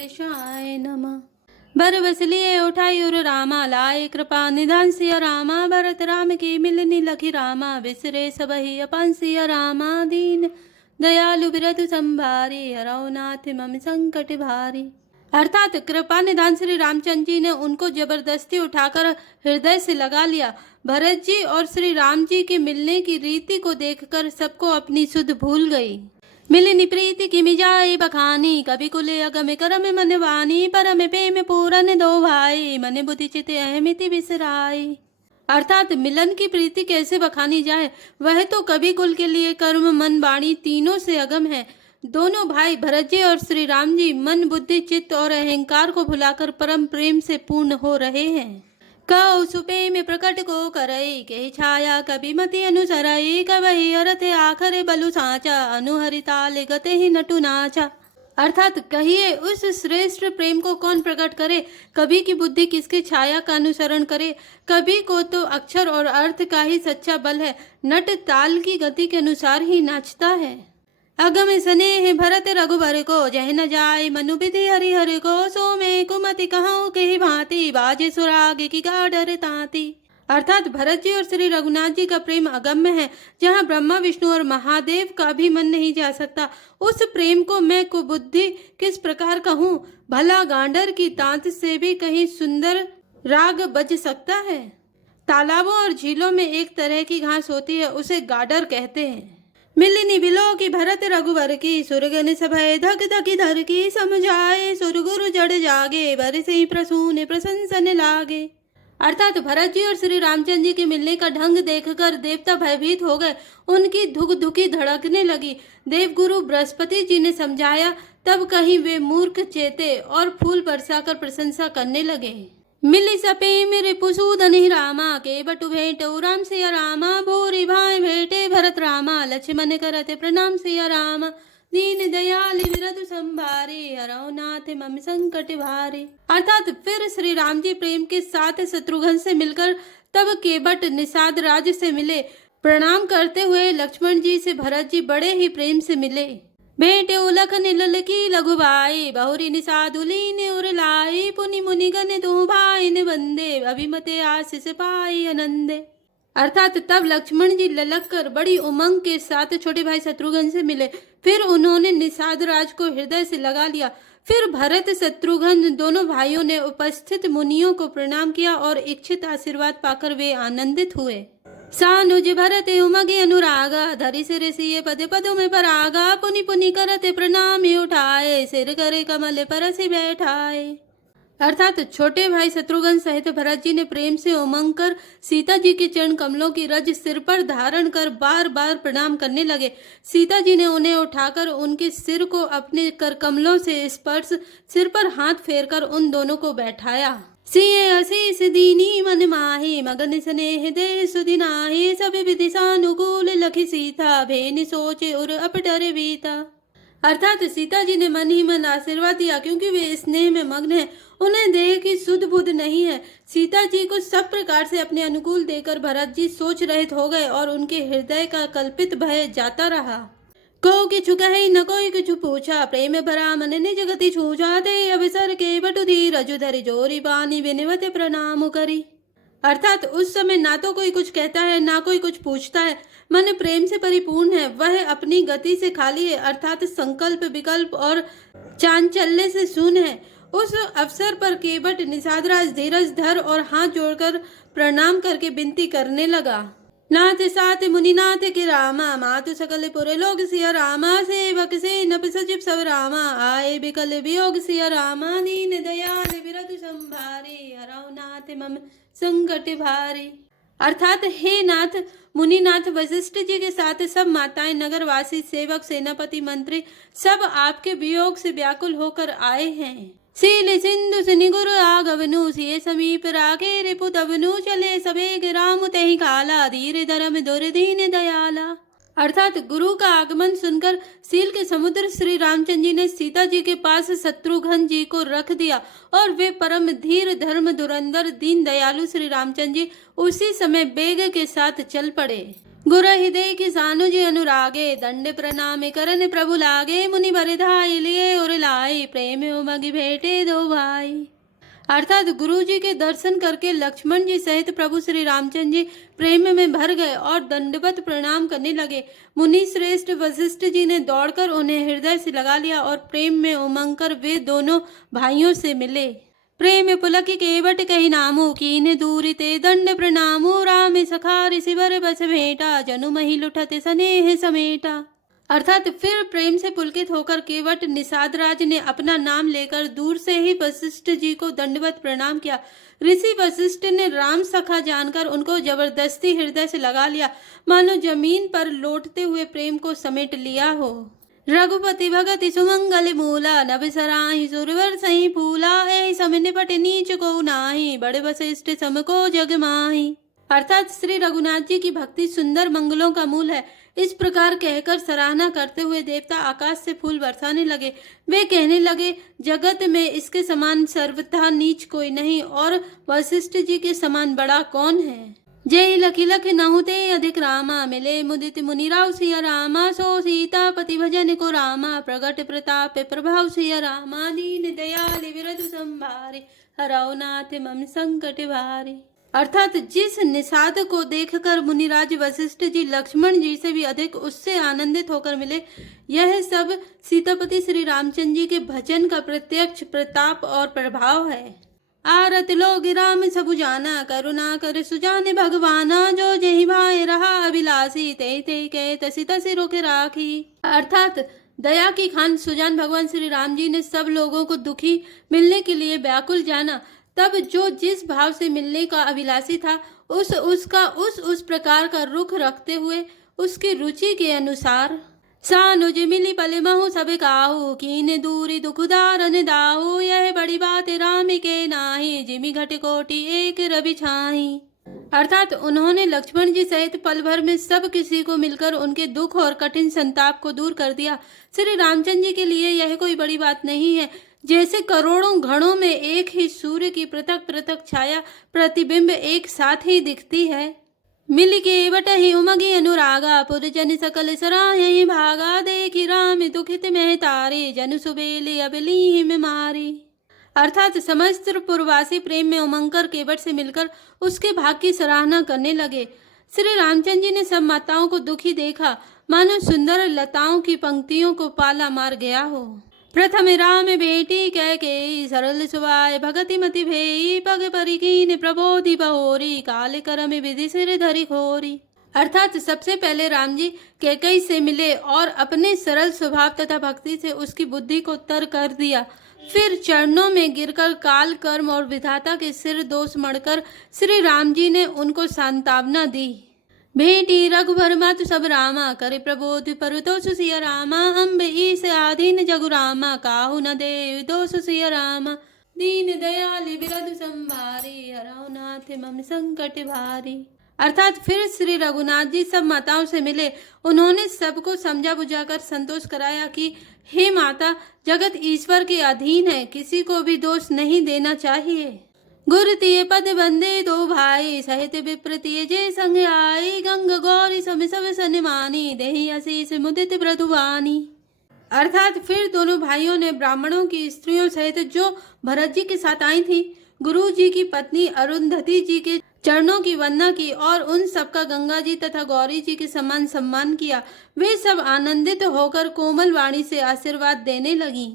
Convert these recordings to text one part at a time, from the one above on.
गणेशाय नमः। बर बस लिए उठाई और रामा लाए कृपा निधान सिया रामा। भरत राम की मिलनी लखी रामा बिसरे सबहि अपन सिया रामा। दीन दयालु बिरतु संभारी हरौ नाथ मम संकट भारी। अर्थात कृपा निधान श्री रामचंद्र जी ने उनको जबरदस्ती उठाकर हृदय से लगा लिया। भरत जी और श्री राम जी के मिलने की रीति को देखकर सबको अपनी सुध भूल गई। मिलनी प्रीति की मिजाई बखानी कभी कुले अगम करम मन वानी। परम प्रेम पूरन दो भाई मन बुद्धि चित अहमिति बिसराई। अर्थात मिलन की प्रीति कैसे बखानी जाए, वह तो कभी कुल के लिए कर्म मन वाणी तीनों से अगम है। दोनों भाई भरत जी और श्री राम जी मन बुद्धि चित्त और अहंकार को भुलाकर परम प्रेम से पूर्ण हो रहे हैं। कौ सुपे में प्रकट को करई के छाया कभी मति अनुसरई। कवही अर्थ आखर बलु साचा अनुहरिताल गते ही नटु नाचा। अर्थात कहिए उस श्रेष्ठ प्रेम को कौन प्रकट करे। कभी की बुद्धि किसके छाया का अनुसरण करे। कभी को तो अक्षर और अर्थ का ही सच्चा बल है। नट ताल की गति के अनुसार ही नाचता है। अगम स्नेह भरत रघुबर को जह न जाय मनु विधि हरिहर को। सो में कुमति कहूँ के भांति बाजे सुराग की गाडर तांति। अर्थात भरत जी और श्री रघुनाथ जी का प्रेम अगम्य है, जहाँ ब्रह्मा विष्णु और महादेव का भी मन नहीं जा सकता। उस प्रेम को मैं कुबुद्धि किस प्रकार कहूँ। भला गांडर की तांत से भी कहीं सुंदर राग बज सकता है। तालाबों और झीलों में एक तरह की घास होती है, उसे गाडर कहते हैं। मिलनी बिलो की भरत रघुवर की सुरगन सभय धक धकी धर की। समझाए सुरगुरु जड़ जागे बरसे प्रसून प्रशंसन लागे। अर्थात भरत जी और श्री रामचंद्र जी के मिलने का ढंग देखकर देवता भयभीत हो गए। उनकी धुक धुकी धड़कने लगी। देवगुरु बृहस्पति जी ने समझाया, तब कहीं वे मूर्ख चेते और फूल बरसाकर प्रशंसा करने लगे। मिली सपे मेरे पुसूदन रामा के बटु भेंट राम सिया रामा। भूरी भाई भेंटे भरत रामा लक्ष्मण करते प्रणाम सिया रामा। दीन दयाल विरधु संभारे हरौ नाथ मम संकट भारे। अर्थात फिर श्री राम जी प्रेम के साथ शत्रुघ्न से मिलकर तब केवट निषाद राज से मिले। प्रणाम करते हुए लक्ष्मण जी से भरत जी बड़े ही प्रेम से मिले। बेटे उलख निलल की लघु भाई बहुरी निषादुली ने उर लाई। पुनि मुनि गण दो भाई ने बंदे अभिमते आशीष पाई आनंदे। अर्थात तब लक्ष्मण जी ललक कर बड़ी उमंग के साथ छोटे भाई शत्रुघ्न से मिले। फिर उन्होंने निषाद राज को हृदय से लगा लिया। फिर भरत शत्रुघ्न दोनों भाइयों ने उपस्थित मुनियों को प्रणाम किया और इच्छित आशीर्वाद पाकर वे आनंदित हुए। सानुज भरत उमगे अनुरागा धरि सिर सिए पद पदों में परागा। पुनि पुनि करते प्रणाम उठाए सिर करे कमल परसि बैठाए। अर्थात छोटे भाई शत्रुघ्न सहित भरत जी ने प्रेम से उमंग कर सीता जी के चरण कमलों की रज सिर पर धारण कर बार बार प्रणाम करने लगे। सीता जी ने उन्हें उठाकर उनके सिर को अपने कर कमलों से स्पर्श, सिर पर हाथ फेरकर उन दोनों को बैठाया। सिए असीस दीनी मन माही मगन स्नेह दे सुदिनाही। सब विधि सानुकूल लखी सीता भेनि सोचे उर अपडर बीता। अर्थात सीता जी ने मन ही मन आशीर्वाद दिया, क्योंकि वे स्नेह में मग्न हैं। उन्हें देह की सुध बुध नहीं है। सीता जी को सब प्रकार से अपने अनुकूल देकर भरत जी सोच रहित हो गए और उनके हृदय का कल्पित भय जाता रहा। को किछु कहे न कोई किछु पूछा प्रेम भरा मन निज गति छूछा। दे अवसर के बटु धीरज धरि जोरी बानी विनवत प्रणाम करी। अर्थात उस समय ना तो कोई कुछ कहता है ना कोई कुछ पूछता है। मन प्रेम से परिपूर्ण है, वह अपनी गति से खाली है, अर्थात संकल्प विकल्प और चांचल्य से शून्य है। उस अवसर पर केवट निषादराज धीरज धर और हाथ जोड़कर प्रणाम करके विनती करने लगा। नाथ साथ मुनिनाथ के रामा मातु सकल पुर लोग सिया रामा। सेवक से नप सचिव सब रामा आए बिकल वियोग सिया रामा। दीन दयाल विरधु संभारे हरौ नाथ मम संकट भारे। अर्थात हे नाथ मुनिनाथ वशिष्ठ जी के साथ सब माताएं नगरवासी सेवक सेनापति मंत्री सब आपके वियोग से व्याकुल होकर आए हैं। सील सिंधु सुनि गुरु आगवनु सिए समीप राखे रिपु तवनु। चले सबे राम तहि काला धीरे धर्म दुर्दीन दयाला। अर्थात गुरु का आगमन सुनकर सील के समुद्र श्री रामचंद्र जी ने सीता जी के पास शत्रुघ्न जी को रख दिया और वे परम धीर धर्म धुरंधर दीन दयालु श्री रामचंद्र जी उसी समय बेग के साथ चल पड़े। गुर हृदय की सानुज अनुरागे दंड प्रणाम करन प्रभु लागे। मुनि बरिधाई लिए और लाई प्रेम उमगी भेटे दो भाई। अर्थात गुरु जी के दर्शन करके लक्ष्मण जी सहित प्रभु श्री रामचंद्र जी प्रेम में भर गए और दंडवत प्रणाम करने लगे। मुनि श्रेष्ठ वशिष्ठ जी ने दौड़कर उन्हें हृदय से लगा लिया और प्रेम में उमंग कर वे दोनों भाइयों से मिले। प्रेम पुलक केवट कही नामो कीन दूरी ते दंड प्रणामो राम सखा ऋषिवर बस भेंटा जनु मही लुठत स्नेह समेटा। अर्थात फिर प्रेम से पुलकित होकर केवट निषाद राज ने अपना नाम लेकर दूर से ही वशिष्ठ जी को दंडवत प्रणाम किया। ऋषि वशिष्ठ ने राम सखा जानकर उनको जबरदस्ती हृदय से लगा लिया, मानो जमीन पर लौटते हुए प्रेम को समेट लिया हो। रघुपति भगति सुमंगल मूला नभ सराही सुरवर सही फूला ऐ समिन पट नीच को नाही बड़े वशिष्ठ सम को जग माही। अर्थात श्री रघुनाथ जी की भक्ति सुंदर मंगलों का मूल है। इस प्रकार कहकर सराहना करते हुए देवता आकाश से फूल बरसाने लगे। वे कहने लगे, जगत में इसके समान सर्वथा नीच कोई नहीं और वशिष्ठ जी के समान बड़ा कौन है। जय लखी लख नहुते अधिक रामा मिले मुदित मुनिराव सिया रामा सो सीता पति भजन को रामा प्रगट प्रताप प्रभाव सिया रामा दीन दयाल विरधु संभारे हरौ नाथ मम संकट भारे। अर्थात जिस निषाद को देखकर मुनिराज वशिष्ठ जी लक्ष्मण जी से भी अधिक उससे आनंदित होकर मिले, यह सब सीतापति श्री रामचंद्र जी के भजन का प्रत्यक्ष प्रताप और प्रभाव है। आरत लोग राम सबु जाना करुणा कर सुजाने भगवाना जो जही भाई रहा अभिलाषी ते ते के तसी तसी रोके राखी। अर्थात दया की खान सुजान भगवान श्री राम जी ने सब लोगों को दुखी मिलने के लिए व्याकुल जाना। तब जो जिस भाव से मिलने का अभिलाषी था उस प्रकार का रुख रखते हुए उसकी रुचि के अनुसार सानुज मिली पले महु सब काहू कीने दूरी दुखदारन दाहू यह बड़ी बात राम के नाही जिमी घट कोटि एक रवि छाही। अर्थात उन्होंने लक्ष्मण जी सहित पल भर में सब किसी को मिलकर उनके दुख और कठिन संताप को दूर कर दिया। श्री रामचंद्र जी के लिए यह कोई बड़ी बात नहीं है। जैसे करोड़ों घड़ों में एक ही सूर्य की पृथक पृथक छाया प्रतिबिंब एक साथ ही दिखती है। मिल के बट ही उमगी अनुरागा पुरजन सकल सराहि भागा देखी राम दुखित में तारे जन सुबेले अबली में मारे। अर्थात समस्त पूर्ववासी प्रेम में उमंग कर केवट से मिलकर उसके भाग की सराहना करने लगे। श्री रामचंद्र जी ने सब माताओं को दुखी देखा, मानो सुंदर लताओं की पंक्तियों को पाला मार गया हो। प्रथम राम बेटी कह के सरल सुवाय भगति मति भेई पग परिकीन प्रबोधि बहोरी काल करम विधि सिर धरि खोरी। अर्थात सबसे पहले राम जी कैकेयी से मिले और अपने सरल स्वभाव तथा भक्ति से उसकी बुद्धि को तर कर दिया। फिर चरणों में गिरकर काल कर्म और विधाता के सिर दोष मढ़कर श्री राम जी ने उनको सांत्वना दी। भेटी रघुबर मातु सब रामा करे प्रबोध पर दोष सिया रामा अम्ब ईस आधीन जगु रामा काहू न दे दोष सिया रामा दीन दयाल बिरधु संभारे हरौ नाथ मम संकट भारी। अर्थात फिर श्री रघुनाथ जी सब माताओं से मिले। उन्होंने सबको समझा बुझाकर संतोष कराया कि हे माता, जगत ईश्वर के अधीन है, किसी को भी दोष नहीं देना चाहिए। गुर तिये पद बंदे दो भाई सहित विप्रतिय जे संग आई गंग गौरी सम सब सनिमानी देहि आशीष मुदित ब्रधुवानी। अर्थात फिर दोनों भाइयों ने ब्राह्मणों की स्त्रियों सहित जो भरत जी के साथ आई थी गुरु जी की पत्नी अरुंधति जी के चरणों की वंदना की और उन सबका गंगा जी तथा गौरी जी के समान सम्मान किया। वे सब आनंदित होकर कोमल वाणी से आशीर्वाद देने लगी।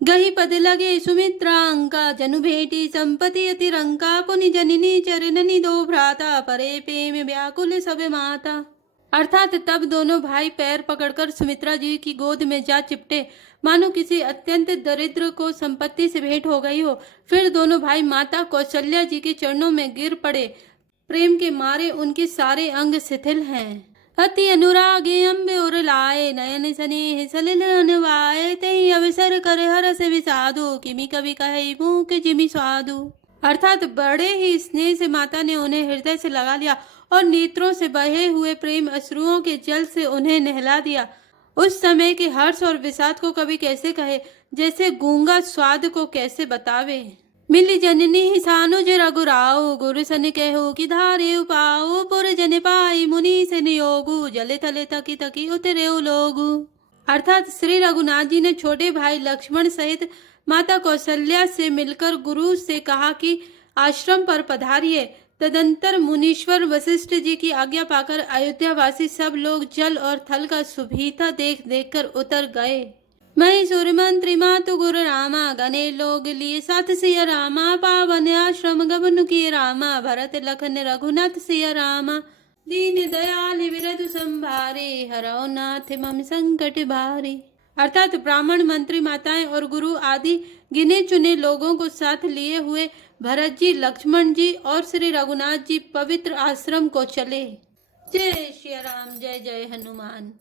गही पद लगे सुमित्रा अंका जनु भेटी संपति अति रंका पुनि जननी चरणनी दो भ्राता परे प्रेम व्याकुल सब माता। अर्थात तब दोनों भाई पैर पकड़कर सुमित्रा जी की गोद में जा चिपटे, मानो किसी अत्यंत दरिद्र को संपत्ति से भेंट हो गई हो। फिर दोनों भाई माता कौशल्या जी के चरणों में गिर पड़े। प्रेम के मारे उनके सारे अंग शिथिल हैं। अति अनुरागे अम्बे उर लाए नयन स्नेह सलिल अनवाए तेहि अवसर करे हरस विषादु किमि कवि कहे मुख जिमि स्वादु। अर्थात बड़े ही स्नेह से माता ने उन्हें हृदय से लगा लिया और नेत्रों से बहे हुए प्रेम अश्रुओं के जल से उन्हें नहला दिया। उस समय के हर्ष और विषाद को कवि कैसे कहे, जैसे गूंगा स्वाद को कैसे बतावे। मिली जननी सानुज रघुराऊ गुरु सन कहो कि धारे उपाऊ पुर जन पाई मुनि से नियोगु जले थले तकी तकी उतरे लोगु। अर्थात श्री रघुनाथ जी ने छोटे भाई लक्ष्मण सहित माता कौशल्या से मिलकर गुरु से कहा कि आश्रम पर पधारिए। तदंतर मुनीश्वर वशिष्ठ जी की आज्ञा पाकर अयोध्यावासी सब लोग जल और थल का सुभीता देख देखकर उतर गए। महीसुर मंत्री मातु गुरु रामा गने लोग लिए साथ सिया रामा पावन आश्रम गबन किए रामा भरत लखन रघुनाथ सिया रामा दीन दयाल विरधु संभारे हरौ नाथ मम संकट भारे। अर्थात ब्राह्मण मंत्री माताएं और गुरु आदि गिने चुने लोगों को साथ लिए हुए भरत जी लक्ष्मण जी और श्री रघुनाथ जी पवित्र आश्रम को चले। जय श्री राम जय जय हनुमान।